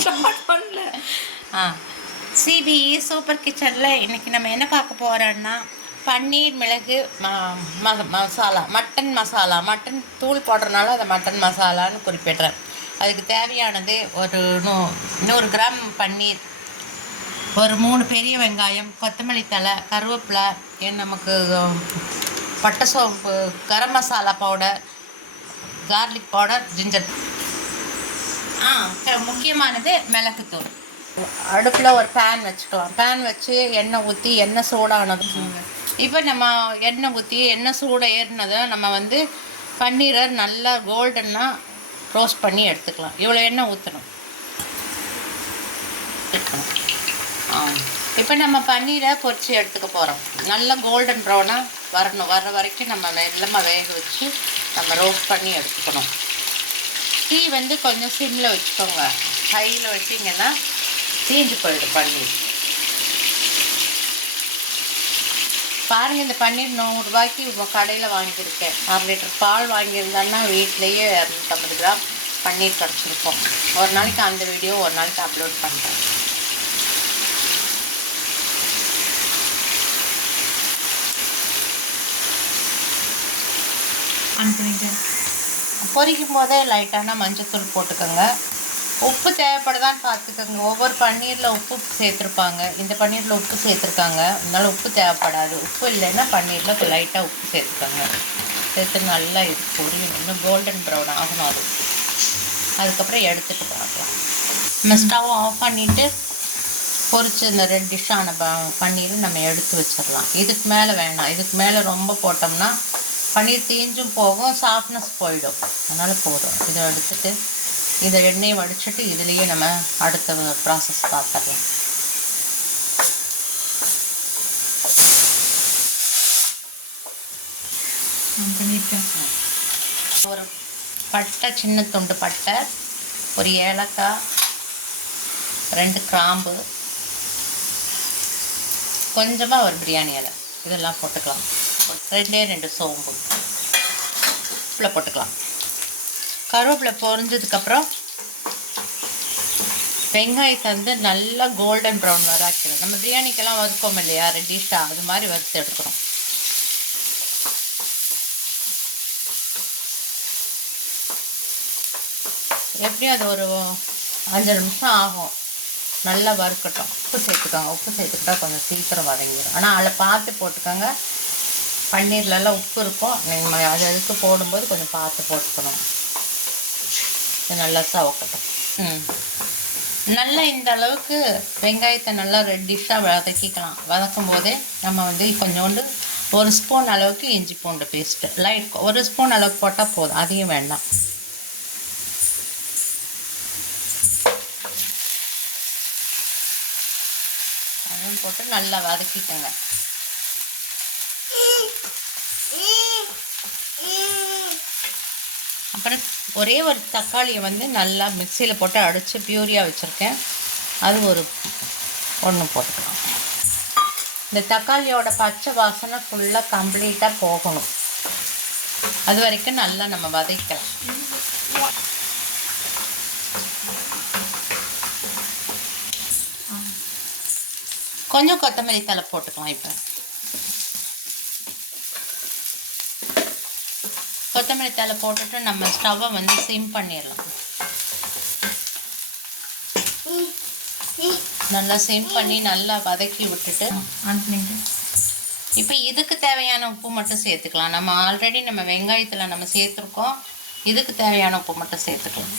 Start பண்ணல. CBE super கிச்சனில் இன்றைக்கி நம்ம என்ன பார்க்க போகிறோன்னா பன்னீர் மிளகு மசாலா, மட்டன் மசாலா. மட்டன் தூள் போடுறதுனால அதை மட்டன் மசாலான்னு குறிப்பிடுறேன். அதுக்கு தேவையானது ஒரு 100 கிராம் பன்னீர், ஒரு 3 பெரிய வெங்காயம், கொத்தமல்லி தழை, கருவேப்பிலை, நமக்கு பட்டை சோம்பு, garam masala powder, garlic powder, ginger. முக்கியமானது மிளகுத்தூள். அடுப்பில் ஒரு பேன் வச்சுக்கலாம். பேன் வச்சு எண்ணெய் ஊற்றி எண்ணெய் சூடானதும் இப்போ நம்ம எண்ணெய் ஊற்றி எண்ணெய் சூட ஏறினதும் நம்ம வந்து பன்னீரை நல்லா கோல்டன்னா ரோஸ்ட் பண்ணி எடுத்துக்கலாம். இவ்வளோ எண்ணெய் ஊற்றணும். இப்போ நம்ம பன்னீரை பொரித்து எடுத்துக்க போகிறோம். நல்லா கோல்டன் ப்ரௌனாக வரணும். வர்ற வரைக்கும் நம்ம மெல்லமாக வேக வச்சு நம்ம ரோஸ்ட் பண்ணி எடுத்துக்கணும். டீ வந்து கொஞ்சம் சிம்மில் வச்சுக்கோங்க. ஹையில் வச்சிங்கன்னா தீஞ்சு போயிடும் பன்னீர். பாருங்கள், இந்த பன்னீர் 100 ரூபாய்க்கு கடையில் வாங்கியிருக்கேன். 1/2 லிட்டர் பால் வாங்கியிருந்தோன்னா வீட்லேயே 250 கிராம் பன்னீர் கிடச்சிருக்கோம். ஒரு நாளைக்கு அந்த வீடியோ ஒரு நாளைக்கு அப்லோட் பண்ணுறேன். பொரிக்கும் போதே லைட்டான மஞ்சத்தூள் போட்டுக்கோங்க. உப்பு தேவைப்படுதான்னு பார்த்துக்கோங்க. ஒவ்வொரு பன்னீரில் உப்பு சேர்த்துருப்பாங்க. இந்த பன்னீரில் உப்பு சேர்த்துருக்காங்க, அதனால உப்பு தேவைப்படாது. உப்பு இல்லைன்னா பன்னீரில் லைட்டாக உப்பு சேர்த்துக்கோங்க. சேர்த்து நல்லா இது பொரியும். இன்னும் கோல்டன் ப்ரௌன் ஆகணும். அதுக்கப்புறம் எடுத்துகிட்டு பார்க்கலாம். நம்ம ஸ்டவ் ஆஃப் பண்ணிவிட்டு பொரிச்சு இந்த 2 டிஷ்ஷான பன்னீர் நம்ம எடுத்து வச்சிடலாம். இதுக்கு மேலே வேணாம். இதுக்கு மேலே ரொம்ப போட்டோம்னா பன்னீர் தீஞ்சும் போகும், சாஃப்ட்னஸ் போயிடும். அதனால் போதும். இதை எடுத்துட்டு இதை எண்ணெயை வடிச்சிட்டு இதுலேயே நம்ம அடுத்த ப்ராசஸ் பார்த்துடலாம். ஒரு பட்டை, சின்ன துண்டு பட்டை, ஒரு ஏலக்காய், 2 கிராம்பு, கொஞ்சமாக ஒரு பிரியாணி இலை, இதெல்லாம் போட்டுக்கலாம். 2 சோம்பு இவ்வளோ போட்டுக்கலாம். கருவேப்பிலை பொரிஞ்சதுக்கப்புறம் வெங்காயத்தை வந்து நல்லா கோல்டன் ப்ரௌன் வராக்கிறது. நம்ம பிரியாணிக்கெல்லாம் வறுக்கோம் இல்லையா, ரெட்டிஷாக, அது மாதிரி வறுத்து எடுக்கிறோம். எப்படியும் அது ஒரு 5 நிமிஷம் ஆகும். நல்லா வறுக்கட்டும். உப்பு சேர்த்துக்கோங்க. உப்பு சேர்த்துக்கிட்டா கொஞ்சம் சீக்கிரம் வதங்கிடும். ஆனால் அதில் பார்த்து போட்டுக்கோங்க. பன்னீர்லலாம் உப்பு இருக்கும். நீங்கள் அதுக்கு போடும்போது கொஞ்சம் பார்த்து போட்டுக்கணும். இது நல்லா சவக்கட்டும். நல்லா இந்த அளவுக்கு வெங்காயத்தை நல்லா ரெட்டிஷாக வதக்கிக்கலாம். வதக்கும் போதே நம்ம வந்து கொஞ்சோண்டு 1 ஸ்பூன் அளவுக்கு இஞ்சி பூண்டு பேஸ்ட்டு, லைட் 1 ஸ்பூன் அளவுக்கு போட்டால் போதும், அதிகம் வேண்டாம். அதுவும் போட்டு நல்லா வதக்கிக்கோங்க. அப்புறம் ஒரே ஒரு தக்காளியை வந்து நல்லா மிக்சியில் போட்டு அடித்து பியூரியாக வச்சுருக்கேன். அது ஒன்று போட்டுக்கலாம். இந்த தக்காளியோட பச்சை வாசனை ஃபுல்லாக கம்ப்ளீட்டாக போகணும். அது வரைக்கும் நல்லா நம்ம வதக்கலாம். கொஞ்சம் கொத்தமல்லி தழை போட்டுக்கலாம். இப்போ கொத்தமல்லி தழை போட்டுட்டு நம்ம ஸ்டவ்வை வந்து சிம் பண்ணிடலாம். நல்லா சிம் பண்ணி நல்லா வதக்கி விட்டுட்டு இப்போ இதுக்கு தேவையான உப்பு மட்டும் சேர்த்துக்கலாம். நம்ம ஆல்ரெடி நம்ம வெங்காயத்தில் நம்ம சேர்த்துருக்கோம். இதுக்கு தேவையான உப்பு மட்டும் சேர்த்துக்கலாம்.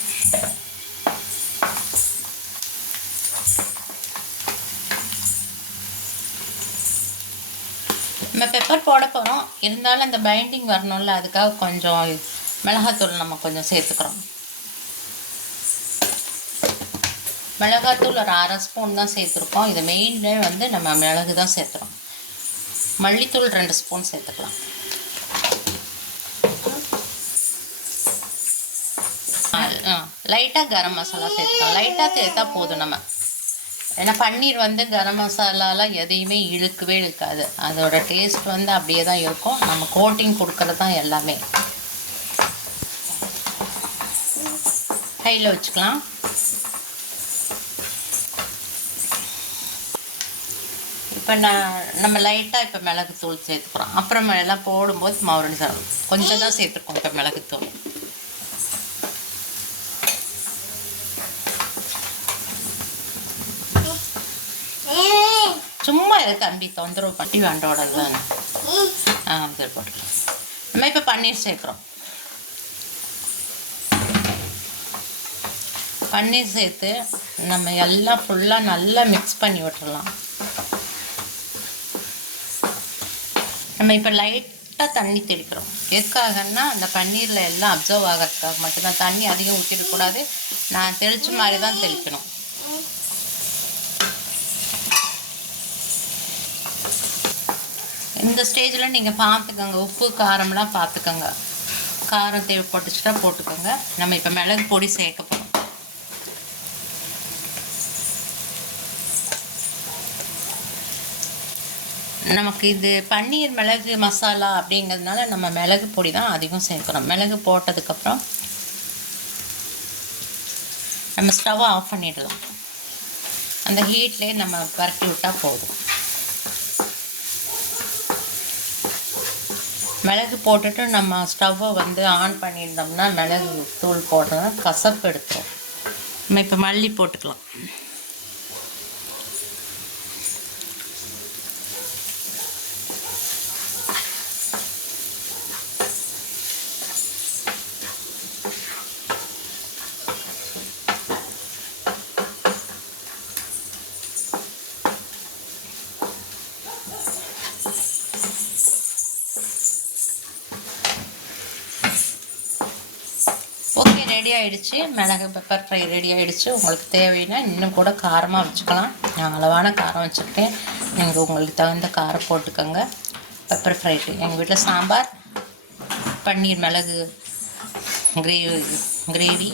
நம்ம பெப்பர் போட போகிறோம். இருந்தாலும் அந்த பைண்டிங் வரணும்ல, அதுக்காக கொஞ்சம் மிளகாத்தூள் நம்ம கொஞ்சம் சேர்த்துக்கிறோம். மிளகாத்தூள் ஒரு 1/2 ஸ்பூன் தான் சேர்த்துருக்கோம். இது மெயின்லே வந்து நம்ம மிளகு தான் சேர்த்துறோம். மல்லித்தூள் 2 ஸ்பூன் சேர்த்துக்கலாம். லைட்டாக கரம் மசாலா சேர்த்துக்கலாம். லைட்டாக சேர்த்தா போதும். நம்ம ஏன்னா பன்னீர் வந்து கரம் மசாலாலாம் எதையுமே இழுக்கவே இழுக்காது. அதோட டேஸ்ட் வந்து அப்படியே தான் இருக்கும். நம்ம கோட்டிங் கொடுக்கறது தான் எல்லாமே. ஹையில் வச்சுக்கலாம். இப்போ நம்ம லைட்டாக இப்போ மிளகுத்தூள் சேர்த்துக்கிறோம். அப்புறம் எல்லாம் போடும்போது மறுபடியும் சாப்பிடும். கொஞ்சம் தான் சேர்த்துருக்கோம் இப்போ மிளகுத்தூள். சும்மா எது தம்பி தொந்தரவு பண்ணி வேண்டோடது தானே. சரி போட்டுக்கலாம். நம்ம இப்போ பன்னீர் சேர்க்குறோம். பன்னீர் சேர்த்து நம்ம எல்லாம் ஃபுல்லாக நல்லா மிக்ஸ் பண்ணி விட்டுறலாம். நம்ம இப்போ லைட்டாக தண்ணி தெளிக்கிறோம். எதுக்காகன்னா அந்த பன்னீரில் எல்லாம் அப்சர்வ் ஆகிறதுக்காக மட்டும்தான். தண்ணி அதிகம் ஊற்றிடக்கூடாது. நான் தெளித்த மாதிரி தான் தெளிக்கணும். இந்த ஸ்டேஜில் நீங்கள் பார்த்துக்கோங்க, உப்பு காரம்லாம் பார்த்துக்கோங்க. காரம் தேவைப்பட்டுச்சுட்டா போட்டுக்கோங்க. நம்ம இப்போ மிளகு பொடி சேர்க்க போகிறோம். நமக்கு இது பன்னீர் மிளகு மசாலா அப்படிங்கிறதுனால நம்ம மிளகு பொடி தான் அதிகம் சேர்க்குறோம். மிளகு போட்டதுக்கப்புறம் நம்ம ஸ்டவ்வை ஆஃப் பண்ணிடலாம். அந்த ஹீட்லேயே நம்ம பரட்டி விட்டால் போதும். மிளகு போட்டுட்டு நம்ம ஸ்டவ்வை ஆன் பண்ணியிருந்தோம்னா மிளகு தூள் போட்டோம்னா கசப்பு எடுத்துரும். நம்ம இப்போ மல்லி போட்டுக்கலாம். ஓகே, ரெடி ஆகிடுச்சு. மிளகு பெப்பர் ஃப்ரை ரெடி ஆகிடுச்சு. உங்களுக்கு தேவைன்னா இன்னும் கூட காரமாக வச்சுக்கலாம். நான் அளவான காரம் வச்சுருக்கேன். நீங்கள் உங்களுக்கு தகுந்த காரம் போட்டுக்கோங்க. பெப்பர் ஃப்ரை எங்கள் வீட்டில் சாம்பார், பன்னீர் மிளகு கிரேவி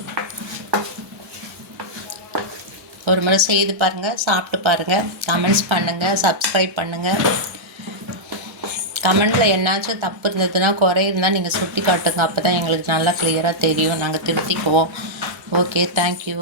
ஒரு முறை செய்து பாருங்கள், சாப்பிட்டு பாருங்கள், கமெண்ட்ஸ் பண்ணுங்கள், சப்ஸ்கிரைப் பண்ணுங்கள். கமெண்டில் என்னாச்சும் தப்பு இருந்ததுன்னா, குறை இருந்தால் நீங்கள் சுட்டி காட்டுங்க. அப்போ தான் எங்களுக்கு நல்லா கிளியராக தெரியும், நாங்கள் திருத்திக்குவோம். Okay, thank you.